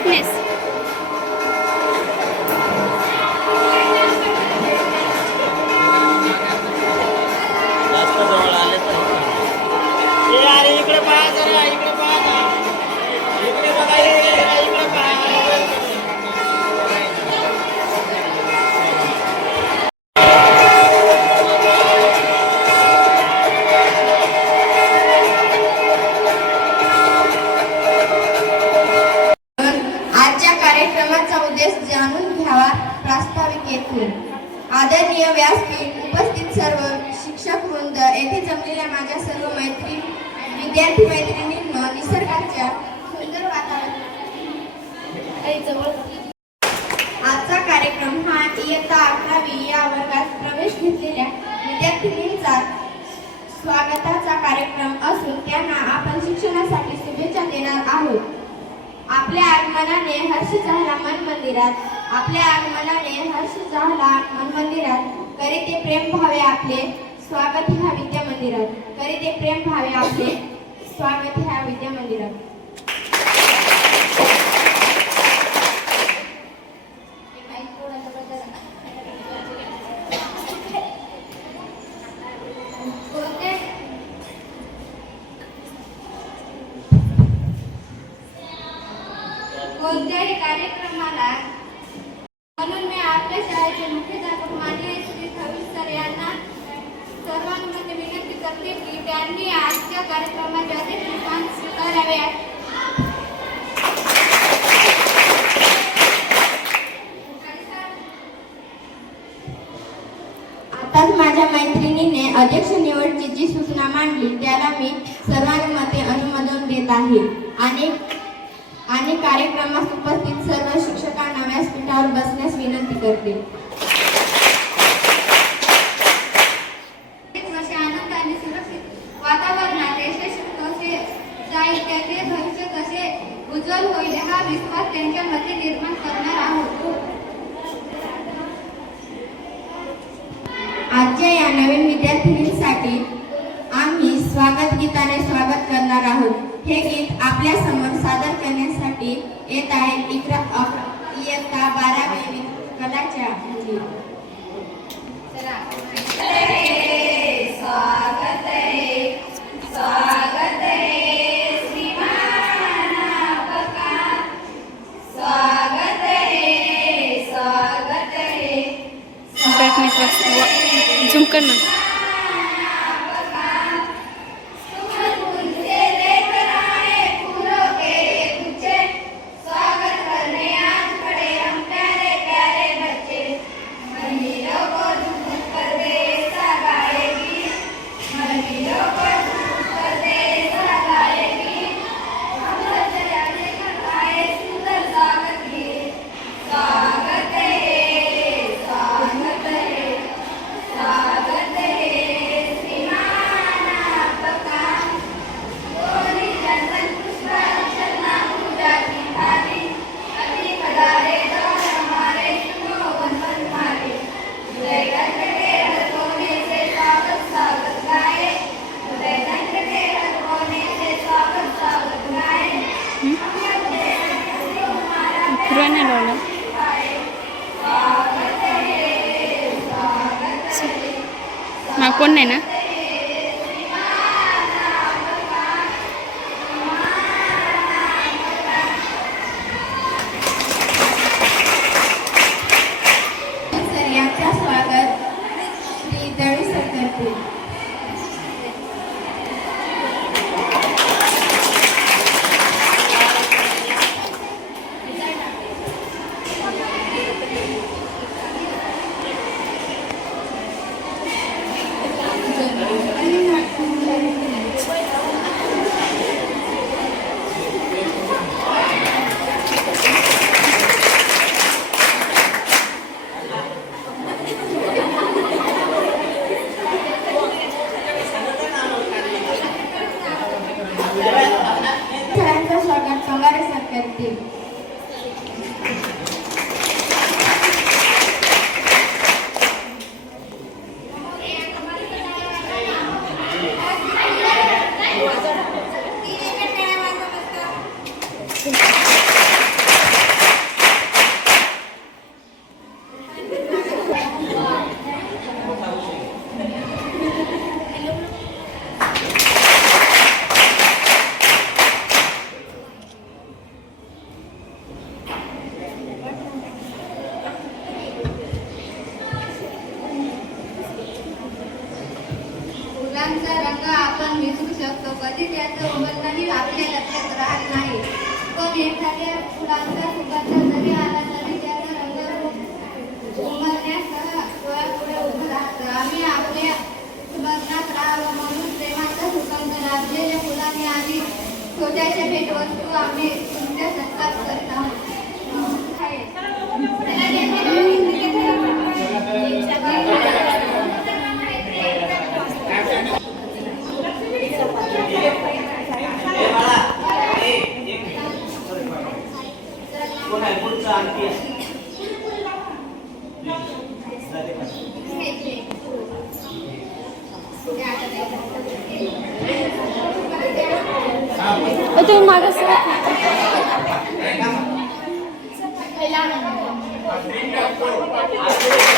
Brightness जास्त जवळ आले तर अरे इकडे पहा जरा इकडे पहा इकडे बघा इकडे पहा आजच्या कार्यक्रमाचा उद्देश जाणून घ्यावा प्रास्ताविकेतून आदरणीय व्यासपीठ उपस्थित सर्व शिक्षक वृंद येथे जमलेल्या माझ्या सर्व विद्यार्थी मैत्रिणींनो निसर्गाच्या सुंदर वातावरण आजचा कार्यक्रम हा इयत्ता 11वी या वर्गात प्रवेश घेतलेल्या विद्यार्थिनींचा स्वागताचा कार्यक्रम असून त्यांना आपण शिक्षणासाठी शुभेच्छा देणार आहोत. आपल्या आगमनाने हर्ष झाला मन मंदिरात आपल्या आगमनाने हर्ष झाला मन मंदिरात करी ते प्रेम भावे आपले स्वागत ह्या विद्या मंदिरात करी ते प्रेम भावे आपले स्वागत ह्या विद्या मंदिरात. कोणत्याही कार्यक्रमाला म्हणून मी आपल्या शाळेचे मुख्याध्यापक माननीय श्री खवीस सर यांना सर्वांमध्ये विनंती करते की त्यांनी आजच्या कार्यक्रमाचे अध्यक्षस्थान स्वीकारावे. आताच माझ्या मैत्रिणीने अध्यक्ष निवडची जी सूचना मांडली त्याला मी सर्वांमध्ये अनुमोदन देत आहे आणि कार्यक्रमास उपस्थित सर्व शिक्षकांना व्यासपीठावर बसण्यास विनंती करते. आनंदाने सुरक्षित वातावरणात यशस्वी कसे जाईल त्याचे भविष्य कसे उज्ज्वल होईल हा विश्वास त्यांच्यामध्ये निर्माण करणार आहोत. आजच्या या नवीन विद्यार्थिनींसाठी आम्ही स्वागत गीताने स्वागत करणार आहोत. हे गीत आपल्या समोर सादर करण्यासाठी येत आहेत इयत्ता 12वी कलाच्या मुली. स्वागत झूम करना. कोण नाही ना. यांचा स्वागत श्री दळवी सर करतील. शकतो. कधी त्याचं उगवणंही आपल्या लक्षात राहत नाही. पण एखाद्या फुलांचा सुगंध जरी आला तरी त्याचा रंग उमलण्यासह डोळ्यापुढे उभं राहतं. आम्ही आपल्या सुगंधात राहावं म्हणून प्रेमाचा सुगंध लाभलेल्या फुलांनी आणि छोट्याशा भेटवस्तू आम्ही तुमच्या सत्कार करत आहोत. ए बाळा, एक कोण आहे पुढचा आणखी आहे? तुम्ही मागं सर. आज